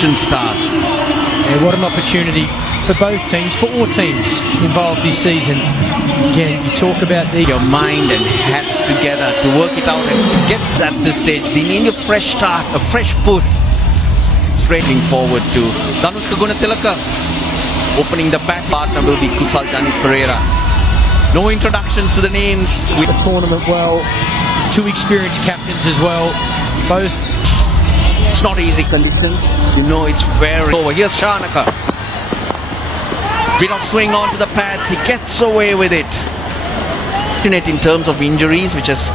action starts. Yeah, what an opportunity for both teams, for all teams involved this season. Again, you talk about Your mind and heads together to work it out and get at this stage. They need a fresh start, a fresh foot. Straighting forward to Danushka Gunatilaka. Opening the back partner will be Kusal Pereira. No introductions to the names. with the tournament well. Two experienced captains as well. Both. It's not easy conditions. You know it's very over. Here's Shanaka. Bit of swing onto the pads. He gets away with it. In terms of injuries, which is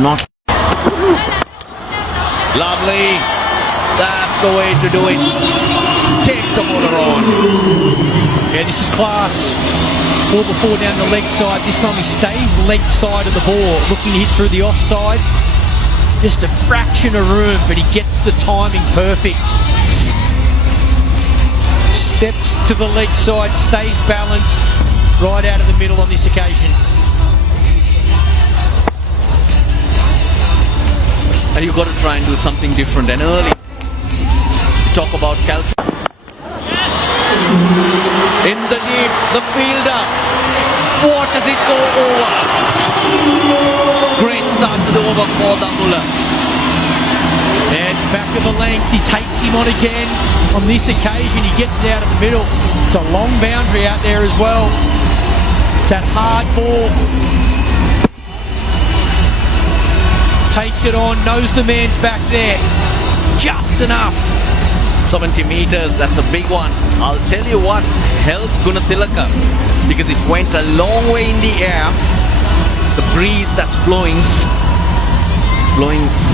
not lovely. That's the way to do it. Take the bowler on. Yeah, this is class. 4/4 down the leg side. This time he stays leg side of the ball, looking to hit through the offside. Just a fraction of room, but he gets the timing perfect. Steps to the leg side, stays balanced, right out of the middle on this occasion. And you've got to try and do something different and early. Talk about calculation. In the deep, the fielder watches it go over. Great start to the over for Dambulla. And it's back of the length. He takes him on again. On this occasion, he gets it out of the middle. It's a long boundary out there as well. It's that hard ball. Takes it on, knows the man's back there. Just enough. 70 meters, that's a big one. I'll tell you what helped Gunatilaka, because it went a long way in the air. The breeze that's blowing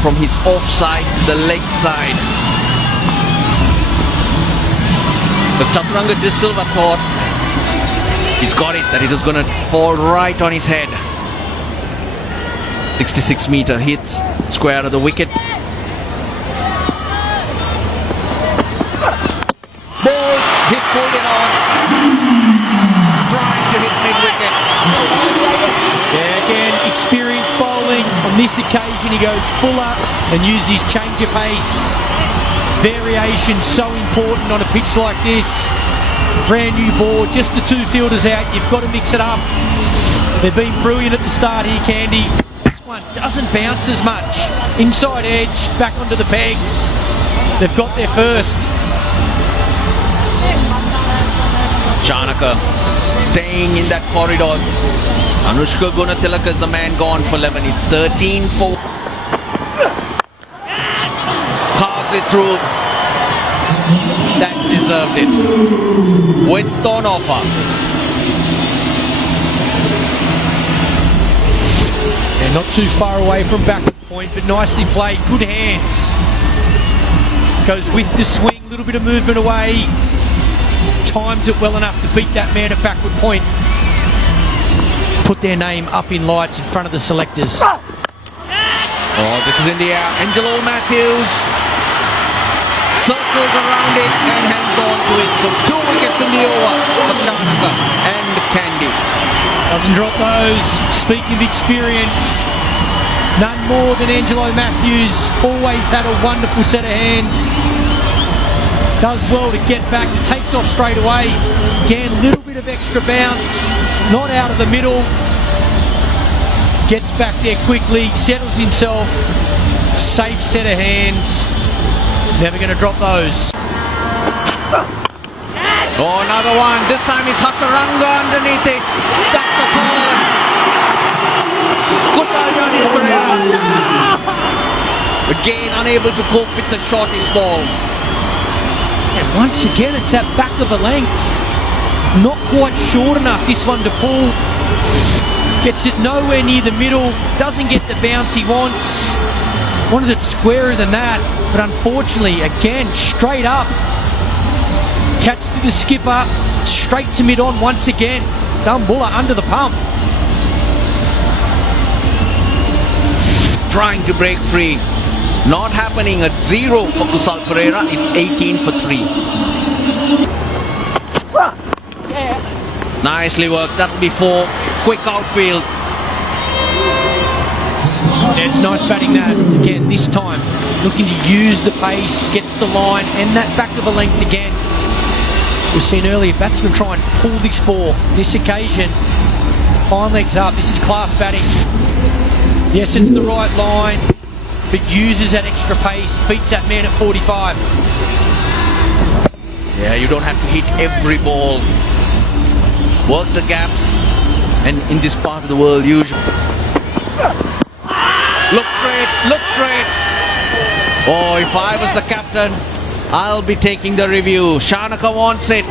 from his offside to the leg side. The Chaturanga De Silva thought he's got it, that it was going to fall right on his head. 66 meter hits square of the wicket. Ball, he's pulled it on. Trying to hit mid-wicket. Yeah, again, experienced bowling. On this occasion, he goes fuller and uses change of pace. Variation so important on a pitch like this. Brand new ball, just the two fielders out. You've got to mix it up. They've been brilliant at the start here, Kandy. This one doesn't bounce as much. Inside edge, back onto the pegs. They've got there first. Shanaka staying in that corridor. Anushka Gunatilaka is the man gone for 11. It's 13 for. Carves it through. That deserved it. With on offer. They're not too far away from backward point, but nicely played. Good hands. Goes with the swing, little bit of movement away. Times it well enough to beat that man at backward point. Put their name up in lights in front of the selectors. Oh, this is in the air. Angelo Matthews circles around it and hangs on to it. So 2 wickets in the over for Shanaka and Kandy. Doesn't drop those. Speaking of experience, none more than Angelo Matthews. Always had a wonderful set of hands. Does well to get back. He takes off straight away. Again, little bit of extra bounce. Not out of the middle. Gets back there quickly. Settles himself. Safe set of hands. Never going to drop those. Oh, another one. This time it's Hasaranga underneath it. That's a third. Kusal Pereira. Again, unable to cope with the shortish ball. And once again, it's that back of the length. Not quite short enough, this one to pull. Gets it nowhere near the middle. Doesn't get the bounce he wants. Wanted it squarer than that. But unfortunately, again, straight up. Catch to the skipper. Straight to mid-on once again. Dambulla under the pump. Trying to break free. Not happening at 0 for Kusal Pereira. It's 18 for 3. Nicely worked. That'll be 4. Quick outfield. Yeah, it's nice batting that again this time. looking to use the pace, gets the line and that back of a length again. We've seen earlier batsmen try and pull this ball. This occasion, hind legs up. This is class batting. Yes, it's the right line, but uses that extra pace, beats that man at 45. Yeah, you don't have to hit every ball. Work the gaps, and in this part of the world, usually look straight, look straight. Oh, if I was the captain, I'll be taking the review. Shanaka wants it.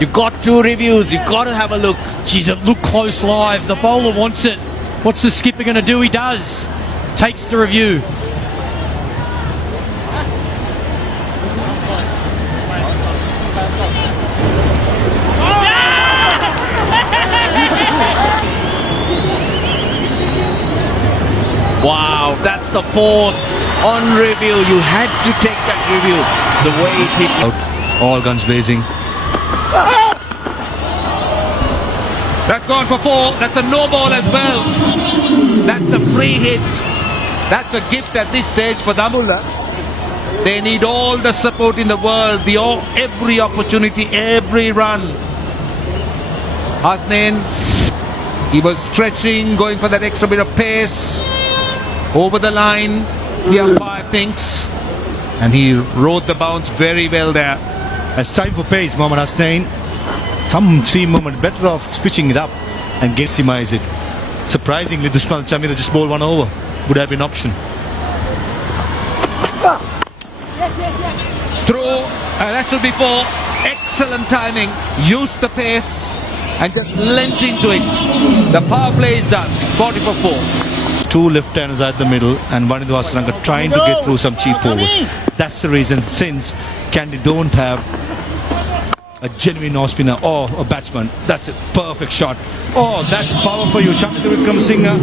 You got 2 reviews. You got to have a look. Geez, it looked close live. The bowler wants it. What's the skipper going to do? He does. Takes the review. Wow, that's the 4th on review. You had to take that review. The way it hit. All guns blazing. That's gone for 4. That's a no ball as well. That's a free hit. That's a gift at this stage for Dambulla. They need all the support in the world, every opportunity, every run. Hasnain, he was stretching, going for that extra bit of pace. Over the line, the umpire thinks, and he rode the bounce very well there. It's time for pace, Mohammad Hasnain. Some see Mohammad better off switching it up and maximize it. Surprisingly, Dushman Chamira just bowled one over. Would have been an option. Through, that should be 4. Excellent timing. Used the pace and just lent into it. The power play is done. It's 40 for 4. 2 left-handers at the middle and one in the Sri Lanka trying to get through some cheap overs. That's the reason, since Kandy don't have a genuine off-spinner or a batsman. That's a perfect shot. Oh, that's power for you, Chandra Wickramasinghe.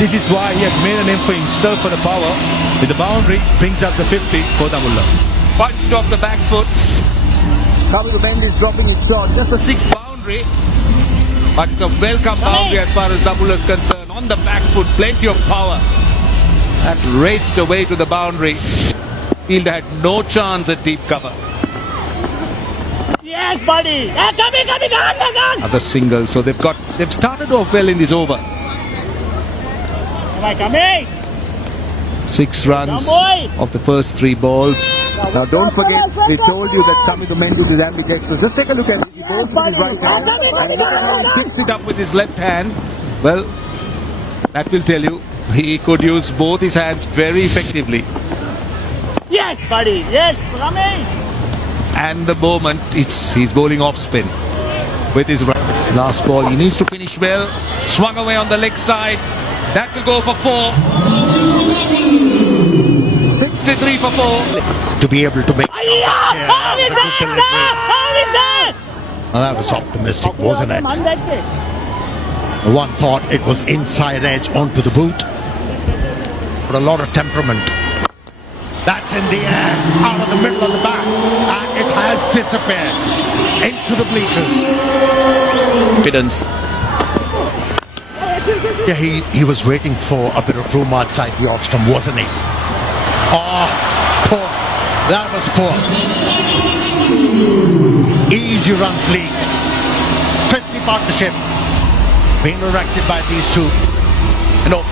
This is why he has made a name for himself for the power. With the boundary, brings up the 50 for Dambulla. Punched off the back foot. Kamil Mendy is dropping his shot. Just a 6th boundary. But it's a welcome boundary as far as Dambulla is concerned. On the back foot, plenty of power. That raced away to the boundary. Fielder had no chance at deep cover. Yes, buddy. Other single, so they've started off well in this over. Am I coming? 6 runs of the first 3 balls. Now don't forget, we told you that coming to Mendy is ambidextrous. Just take a look at it. He goes with his right hand and Picks it up with his left hand. Well, that will tell you he could use both his hands very effectively. Yes, buddy. Yes, coming. And the moment he's bowling off spin with his right. Last ball, he needs to finish well. Swung away on the leg side. That will go for 4. 63 for 4. To be able to make... How is that? Well, that was optimistic, wasn't it? One thought it was inside edge onto the boot. But a lot of temperament. That's in the air, out of the middle of the bat, and it has disappeared into the bleachers. Confidence. Yeah, he was waiting for a bit of room outside the off stump, wasn't he? Oh, poor. That was poor. Easy runs leaked. 50 partnership being erected by these two.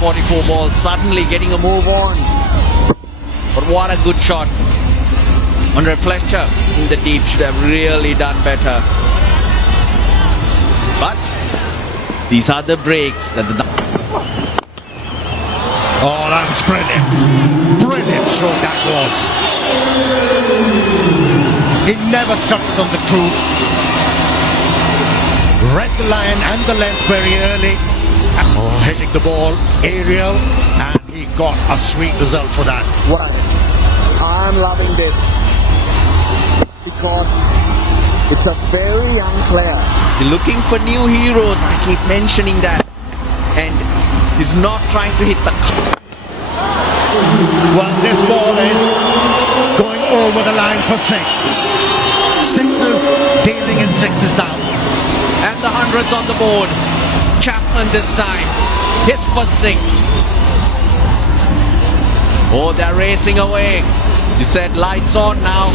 44 balls, suddenly getting a move on. But what a good shot. Andre Fletcher in the deep should have really done better. But these are the breaks that the... Oh, that was brilliant. Brilliant stroke that was. He never strutted on the crew. Read the line and the length very early. Hitting the ball aerial, and he got a sweet result for that. I'm loving this because it's a very young player. You're looking for new heroes, I keep mentioning that. And he's not trying to hit the... Well, this ball is going over the line for 6. Sixers, dealing in 6s now. And the hundreds on the board. Chapman this time. His first 6. Oh, they're racing away. You said lights on now.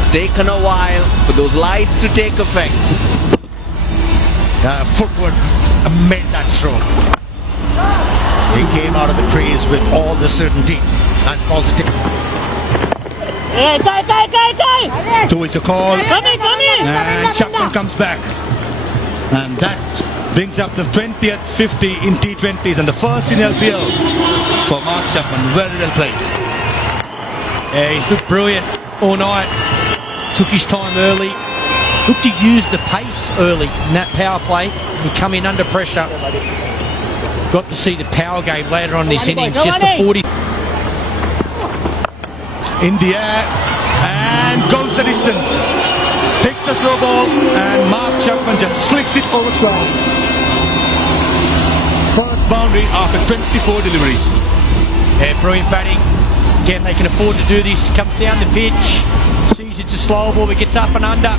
It's taken a while for those lights to take effect. Footwork made that stroke. He came out of the crease with all the certainty and positive. Two is the call. And Chapman comes back. And that brings up the 20th 50 in T20s and the first in LPL for Mark Chapman. Very well played. Yeah, he's looked brilliant all night. Took his time early. Looked to use the pace early in that power play. He come in under pressure. Got to see the power game later on in this innings. Just a 40. In the air and goes the distance. Takes the slow ball and Mark Chapman just flicks it over strong. First boundary after 24 deliveries. Yeah, brilliant batting. Again, they can afford to do this. Comes down the pitch, sees it's a slow ball, but gets up and under.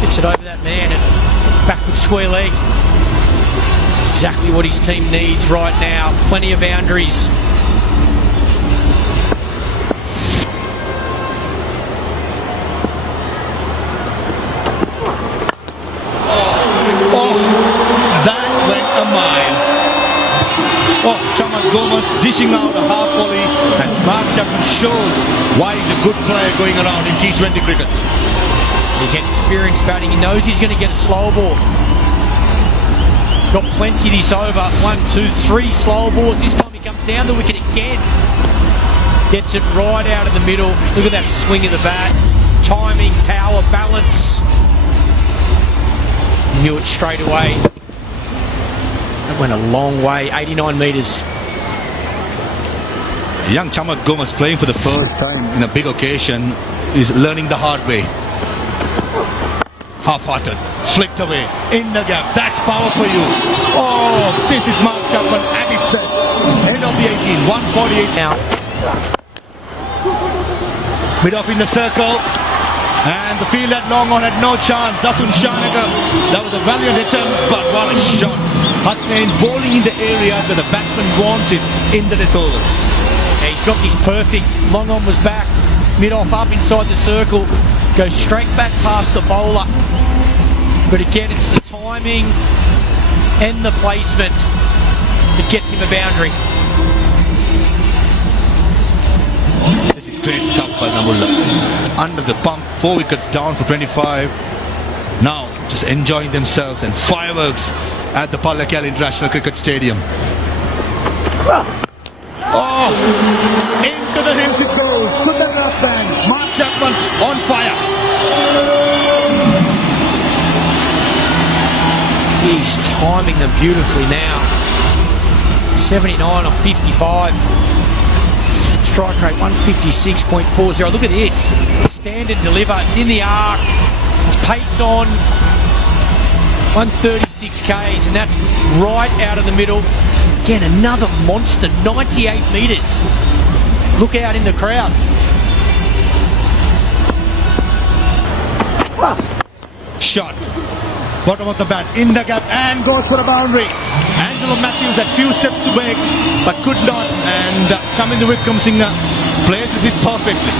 Gets it over that man and backward square leg. Exactly what his team needs right now. Plenty of boundaries. That went a mile. Oh, Chaman Gomez dishing out a half volley and Mark Chapman shows why he's a good player going around in T20 cricket. Again, experienced batting. He knows he's going to get a slow ball. Got plenty this over. 1, 2, 3 slow balls. This time he comes down the wicket again. Gets it right out of the middle. Look at that swing of the bat. Timing, power, balance. Knew it straight away. That went a long way. 89 metres. Young Chaman Gomez playing for the first time in a big occasion is learning the hard way. Half-hearted, flicked away, in the gap, that's power for you. Oh, this is Mark Chapman at his best. End of the 18, 148 now. Mid-off in the circle, and the field at long on had no chance. Dasun Shanagar, that was a valiant attempt, but what a shot. Hasnain bowling in the areas where the batsman wants it in the death overs. Yeah, he's got this perfect. Long on was back, mid-off up inside the circle. Goes straight back past the bowler. But again, it's the timing and the placement that gets him a boundary. This is great stuff by Dambulla. Under the pump, 4 wickets down for 25. Now, just enjoying themselves and fireworks at the Pallakal International Cricket Stadium. Oh, into the hips it goes. To the left band. Mark Chapman on fire. He's timing them beautifully now. 79 off 55. Strike rate 156.40. Look at this. Stand and deliver. It's in the arc. It's pace on. 136 Ks, and that's right out of the middle. Again, another monster, 98 metres. Look out in the crowd. Shot. Bottom of the bat, in the gap, and goes for a boundary. Angelo Matthews had few steps to make, but could not. And Chamindu Wickramasinghe places it perfectly.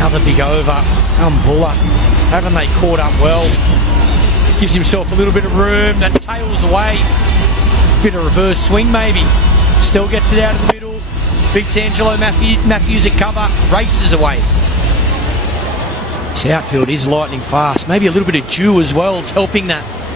Another big over. Dambulla. Haven't they caught up well? Gives himself a little bit of room. That tails away. Bit of reverse swing maybe. Still gets it out of the middle. Beats Angelo Matthews at cover. Races away. This outfield is lightning fast. Maybe a little bit of dew as well. It's helping that.